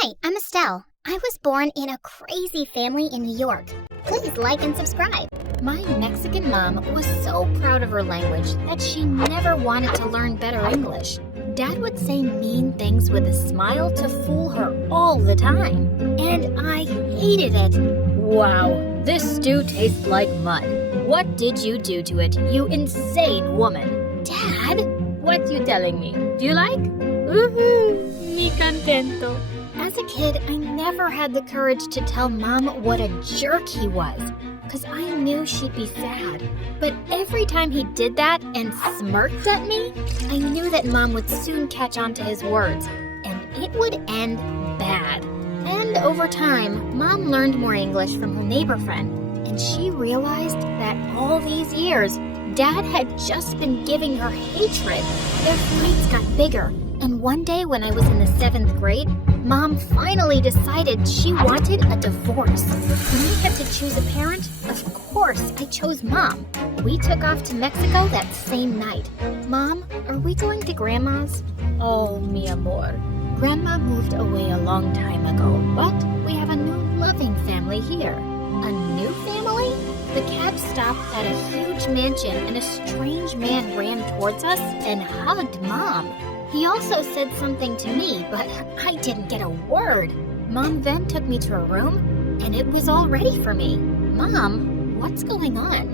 Hi, I'm Estelle. I was born in a crazy family in New York. Please like and subscribe. My Mexican mom was so proud of her language that she never wanted to learn better English. Dad would say mean things with a smile to fool her all the time. And I hated it. Wow, this stew tastes like mud. What did you do to it, you insane woman? Dad? What you telling me? Do you like? Woohoo! Mi contento. As a kid, I never had the courage to tell Mom what a jerk he was, because I knew she'd be sad. But every time he did that and smirked at me, I knew that Mom would soon catch on to his words, and it would end bad. And over time, Mom learned more English from her neighbor friend, and she realized that all these years, Dad had just been giving her hatred. Their fights got bigger, and one day when I was in the 7th grade, Mom finally decided she wanted a divorce. When I had to choose a parent, of course I chose Mom. We took off to Mexico that same night. Mom, are we going to Grandma's? Oh, mi amor. Grandma moved away a long time ago, but we have a new loving family here. A new family? The cab stopped at a huge mansion and a strange man ran towards us and hugged Mom. He also said something to me, but I didn't get a word. Mom then took me to her room, and it was all ready for me. Mom, what's going on?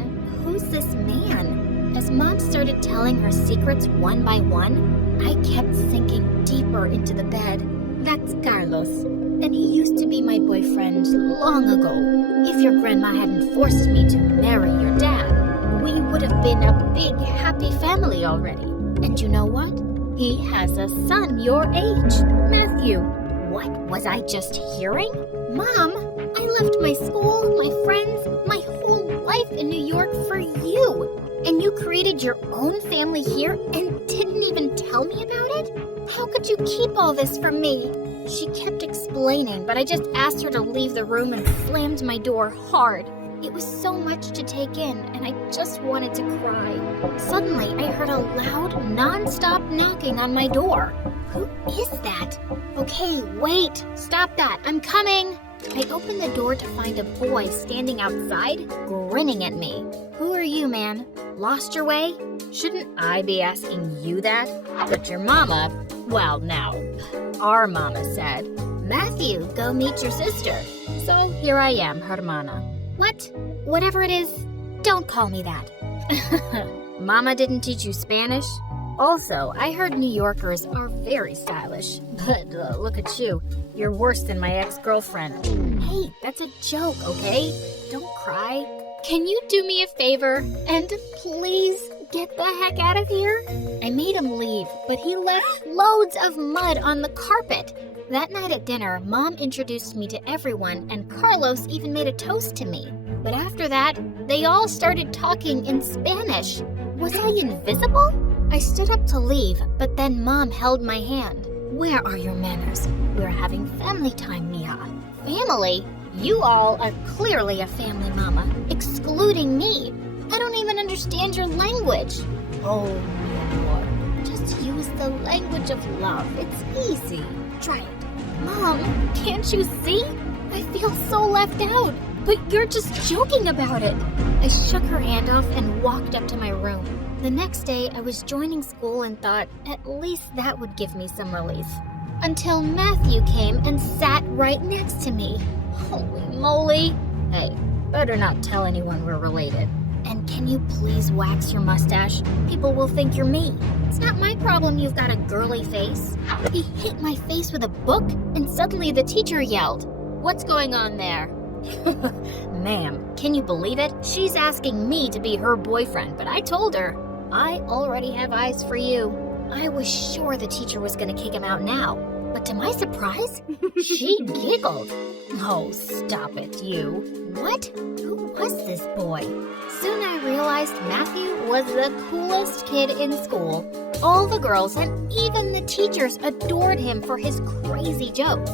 Who's this man? As Mom started telling her secrets one by one, I kept sinking deeper into the bed. That's Carlos, and he used to be my boyfriend long ago. If your grandma hadn't forced me to marry your dad, we would have been a big, happy family already. And you know what? He has a son your age, Matthew. What was I just hearing? Mom, I left my school, my friends, my whole life in New York for you. And you created your own family here and didn't even tell me about it? How could you keep all this from me? She kept explaining, but I just asked her to leave the room and slammed my door hard. It was so much to take in, and I just wanted to cry. Suddenly, I heard a loud, non-stop knocking on my door. Who is that? Okay, wait. Stop that. I'm coming. I opened the door to find a boy standing outside, grinning at me. Who are you, man? Lost your way? Shouldn't I be asking you that? But your mama, well now, our mama said, Matthew, go meet your sister. So here I am, hermana. What? Whatever it is, don't call me that. Mama didn't teach you Spanish? Also, I heard New Yorkers are very stylish. But look at you. You're worse than my ex-girlfriend. Hey, that's a joke, okay? Don't cry. Can you do me a favor and please get the heck out of here? I made him leave, but he left loads of mud on the carpet. That night at dinner, Mom introduced me to everyone, and Carlos even made a toast to me. But after that, they all started talking in Spanish. Was I invisible? I stood up to leave, but then Mom held my hand. Where are your manners? We're having family time, Mia. Family? You all are clearly a family, Mama, excluding me. I don't even understand your language. Oh, mi amor. Just use the language of love. It's easy. Try it. Mom, can't you see? I feel so left out, but you're just joking about it. I shook her hand off and walked up to my room. The next day, I was joining school and thought at least that would give me some relief. Until Matthew came and sat right next to me. Holy moly. Hey, better not tell anyone we're related. And can you please wax your mustache? People will think you're me. It's not my problem you've got a girly face. He hit my face with a book, and suddenly the teacher yelled, "What's going on there?" Ma'am, can you believe it? She's asking me to be her boyfriend, but I told her, I already have eyes for you. I was sure the teacher was going to kick him out now, but to my surprise, she giggled. Oh, stop it, you. What? Who was this boy? Soon I realized Matthew was the coolest kid in school. All the girls and even the teachers adored him for his crazy jokes.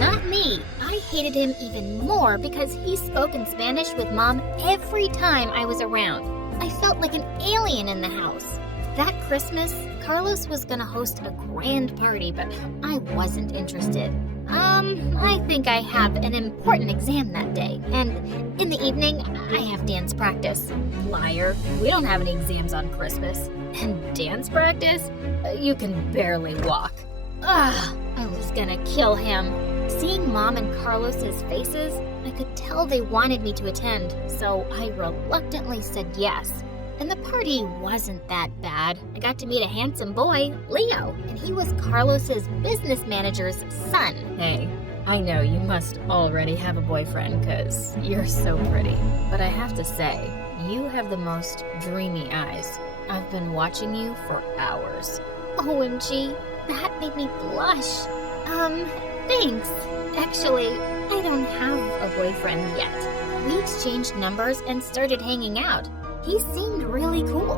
Not me. I hated him even more because he spoke in Spanish with Mom every time I was around. I felt like an alien in the house. That Christmas, Carlos was gonna host a grand party, but I wasn't interested. I think I have an important exam that day, and in the evening, I have dance practice. Liar, we don't have any exams on Christmas. And dance practice? You can barely walk. I was gonna kill him. Seeing Mom and Carlos's faces, I could tell they wanted me to attend, so I reluctantly said yes. And the party wasn't that bad. I got to meet a handsome boy, Leo, and he was Carlos's business manager's son. Hey, I know you must already have a boyfriend because you're so pretty. But I have to say, you have the most dreamy eyes. I've been watching you for hours. OMG, that made me blush. Thanks. Actually, I don't have a boyfriend yet. We exchanged numbers and started hanging out. He seemed really cool.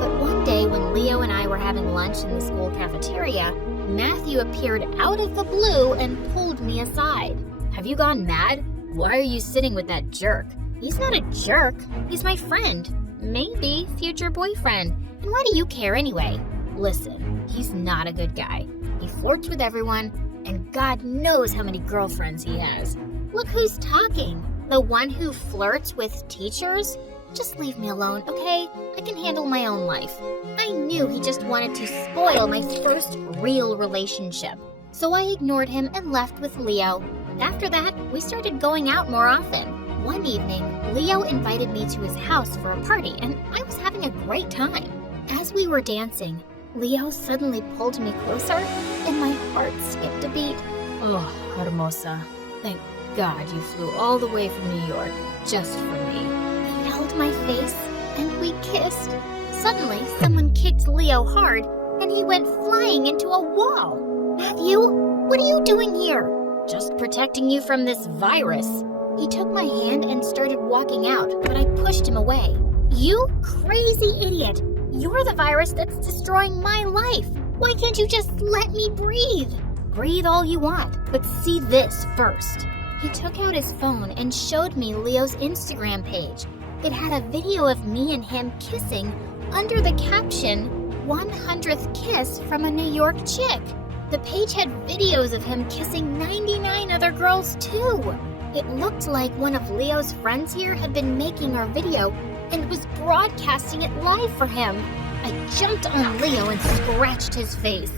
But one day when Leo and I were having lunch in the school cafeteria, Matthew appeared out of the blue and pulled me aside. Have you gone mad? Why are you sitting with that jerk? He's not a jerk. He's my friend. Maybe future boyfriend. And why do you care anyway? Listen, he's not a good guy. He flirts with everyone, and God knows how many girlfriends he has. Look who's talking. The one who flirts with teachers? Just leave me alone, okay? I can handle my own life. I knew he just wanted to spoil my first real relationship. So I ignored him and left with Leo. After that, we started going out more often. One evening, Leo invited me to his house for a party, and I was having a great time. As we were dancing, Leo suddenly pulled me closer, and my heart skipped a beat. Oh, Hermosa, thank God you flew all the way from New York just for me. He held my face, and we kissed. Suddenly, someone kicked Leo hard, and he went flying into a wall. Matthew, what are you doing here? Just protecting you from this virus. He took my hand and started walking out, but I pushed him away. You crazy idiot! You're the virus that's destroying my life. Why can't you just let me breathe? Breathe all you want, but see this first. He took out his phone and showed me Leo's Instagram page. It had a video of me and him kissing under the caption, 100th kiss from a New York chick. The page had videos of him kissing 99 other girls too. It looked like one of Leo's friends here had been making our video and was broadcasting it live for him. I jumped on Leo and scratched his face.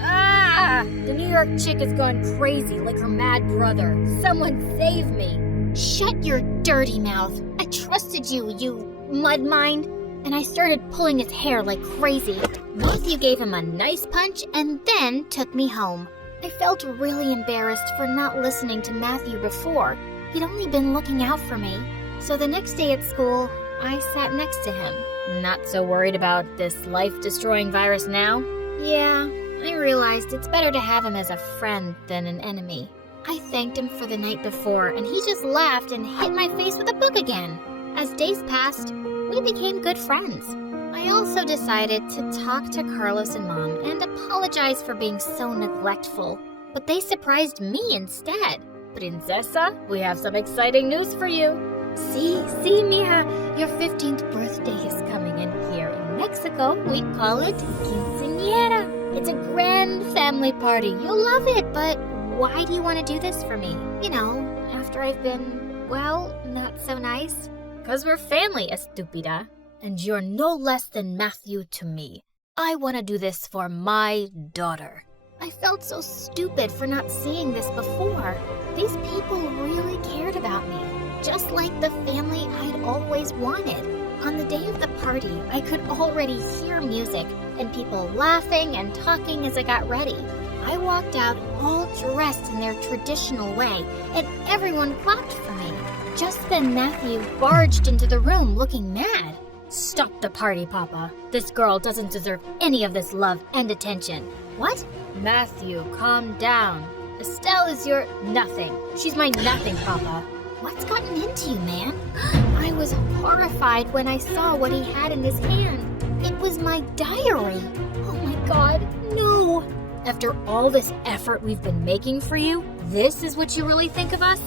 Ah! The New York chick is going crazy like her mad brother. Someone save me. Shut your dirty mouth. I trusted you, you mud mind. And I started pulling his hair like crazy. Matthew gave him a nice punch and then took me home. I felt really embarrassed for not listening to Matthew before. He'd only been looking out for me. So the next day at school, I sat next to him. Not so worried about this life-destroying virus now? Yeah, I realized it's better to have him as a friend than an enemy. I thanked him for the night before, and he just laughed and hit my face with a book again. As days passed, we became good friends. I also decided to talk to Carlos and Mom and apologize for being so neglectful, but they surprised me instead. Princesa, we have some exciting news for you. See, mija, your 15th birthday is coming, and here in Mexico, we call it quinceañera. It's a grand family party. You'll love it, but why do you want to do this for me? You know, after I've been, well, not so nice. 'Cause we're family, estúpida. And you're no less than Matthew to me. I want to do this for my daughter. I felt so stupid for not seeing this before. These people really cared about me, just like the family I'd always wanted. On the day of the party, I could already hear music and people laughing and talking as I got ready. I walked out all dressed in their traditional way, and everyone clapped for me. Just then Matthew barged into the room looking mad. Stop the party, Papa. This girl doesn't deserve any of this love and attention. What? Matthew, calm down. Estelle is your nothing. She's my nothing, Papa. What's gotten into you, man? I was horrified when I saw what he had in his hand. It was my diary. Oh my God, no. After all this effort we've been making for you, this is what you really think of us?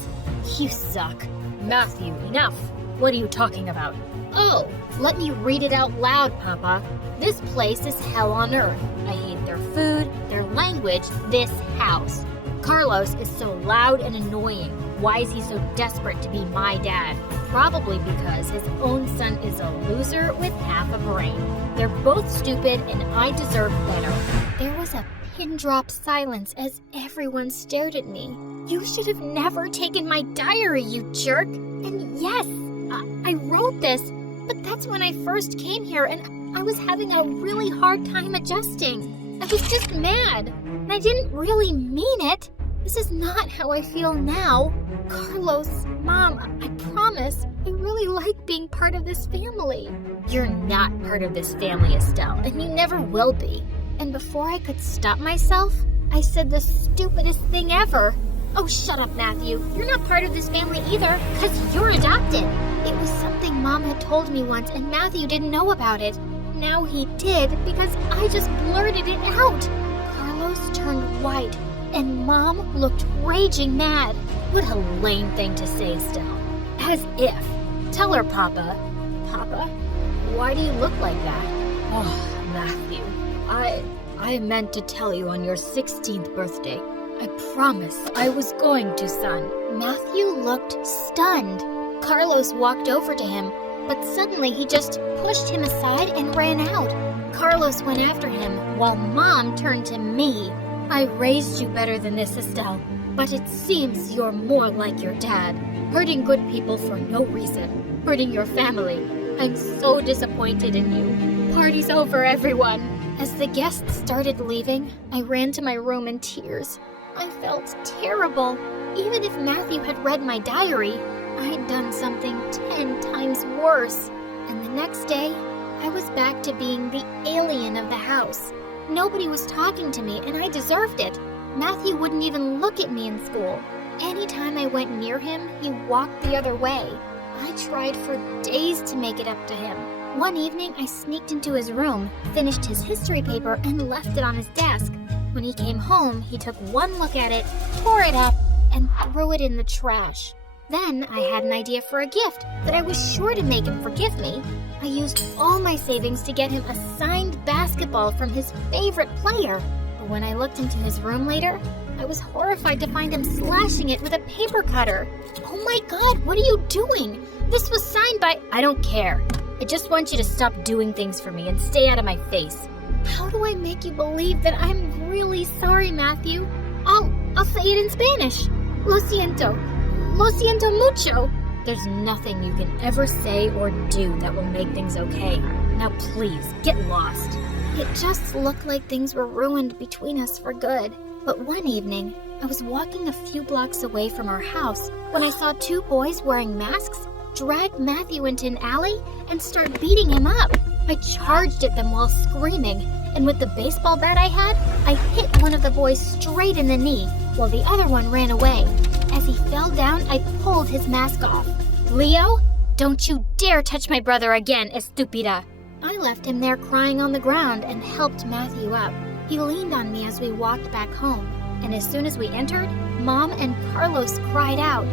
You suck. Matthew, enough. What are you talking about? Oh, let me read it out loud, Papa. This place is hell on earth. I hate their food, their language, this house. Carlos is so loud and annoying. Why is he so desperate to be my dad? Probably because his own son is a loser with half a brain. They're both stupid and I deserve better. There was a pin-drop silence as everyone stared at me. You should have never taken my diary, you jerk. And yes, I wrote this, but that's when I first came here and I was having a really hard time adjusting. I was just mad, and I didn't really mean it. This is not how I feel now. Carlos, Mom, I promise, I really like being part of this family. You're not part of this family, Estelle, and you never will be. And before I could stop myself, I said the stupidest thing ever. Oh, shut up, Matthew. You're not part of this family either, because you're adopted. It was something Mom had told me once, and Matthew didn't know about it. Now he did, because I just blurted it out. Carlos turned white, and Mom looked raging mad. What a lame thing to say, Estelle. As if. Tell her, Papa. Papa, why do you look like that? Oh, Matthew, I meant to tell you on your 16th birthday. I promise I was going to, son. Matthew looked stunned. Carlos walked over to him, but suddenly he just pushed him aside and ran out. Carlos went after him, while Mom turned to me. I raised you better than this, Estelle, but it seems you're more like your dad, hurting good people for no reason, hurting your family. I'm so disappointed in you. Party's over, everyone. As the guests started leaving, I ran to my room in tears. I felt terrible. Even if Matthew had read my diary, I'd done something 10 times worse. And the next day, I was back to being the alien of the house. Nobody was talking to me, and I deserved it. Matthew wouldn't even look at me in school. Anytime I went near him, he walked the other way. I tried for days to make it up to him. One evening, I sneaked into his room, finished his history paper, and left it on his desk. When he came home, he took one look at it, tore it up, and threw it in the trash. Then I had an idea for a gift that I was sure to make him forgive me. I used all my savings to get him a signed basketball from his favorite player. But when I looked into his room later, I was horrified to find him slashing it with a paper cutter. Oh my God, what are you doing? This was signed by... I don't care. I just want you to stop doing things for me and stay out of my face. How do I make you believe that I'm really sorry, Matthew? I'll say it in Spanish. Lo siento. Lo siento mucho. There's nothing you can ever say or do that will make things okay. Now please, get lost. It just looked like things were ruined between us for good. But one evening, I was walking a few blocks away from our house when I saw two boys wearing masks drag Matthew into an alley and start beating him up. I charged at them while screaming, and with the baseball bat I had, I hit one of the boys straight in the knee, while the other one ran away. As he fell down, I pulled his mask off. Leo, don't you dare touch my brother again, estúpida. I left him there crying on the ground and helped Matthew up. He leaned on me as we walked back home, and as soon as we entered, Mom and Carlos cried out.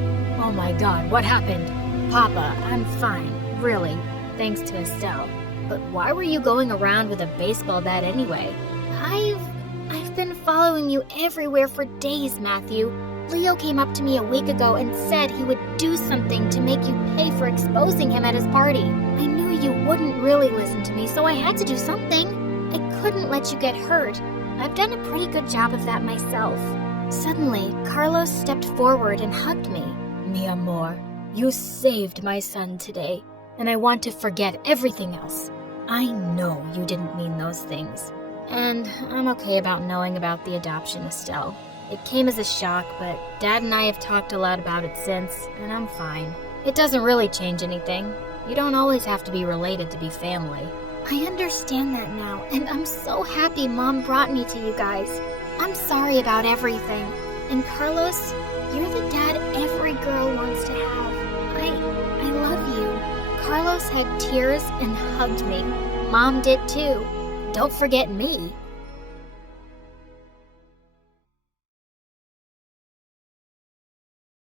Oh my God, what happened? Papa, I'm fine, really, thanks to Estelle. But why were you going around with a baseball bat anyway? I've been following you everywhere for days, Matthew. Leo came up to me a week ago and said he would do something to make you pay for exposing him at his party. I knew you wouldn't really listen to me, so I had to do something. I couldn't let you get hurt. I've done a pretty good job of that myself. Suddenly, Carlos stepped forward and hugged me. Mi amor, you saved my son today, and I want to forget everything else. I know you didn't mean those things. And I'm okay about knowing about the adoption, Estelle. It came as a shock, but Dad and I have talked a lot about it since, and I'm fine. It doesn't really change anything. You don't always have to be related to be family. I understand that now, and I'm so happy Mom brought me to you guys. I'm sorry about everything. And Carlos, you're the dad every girl wants to have. I love you. Carlos had tears and hugged me. Mom did too. Don't forget me.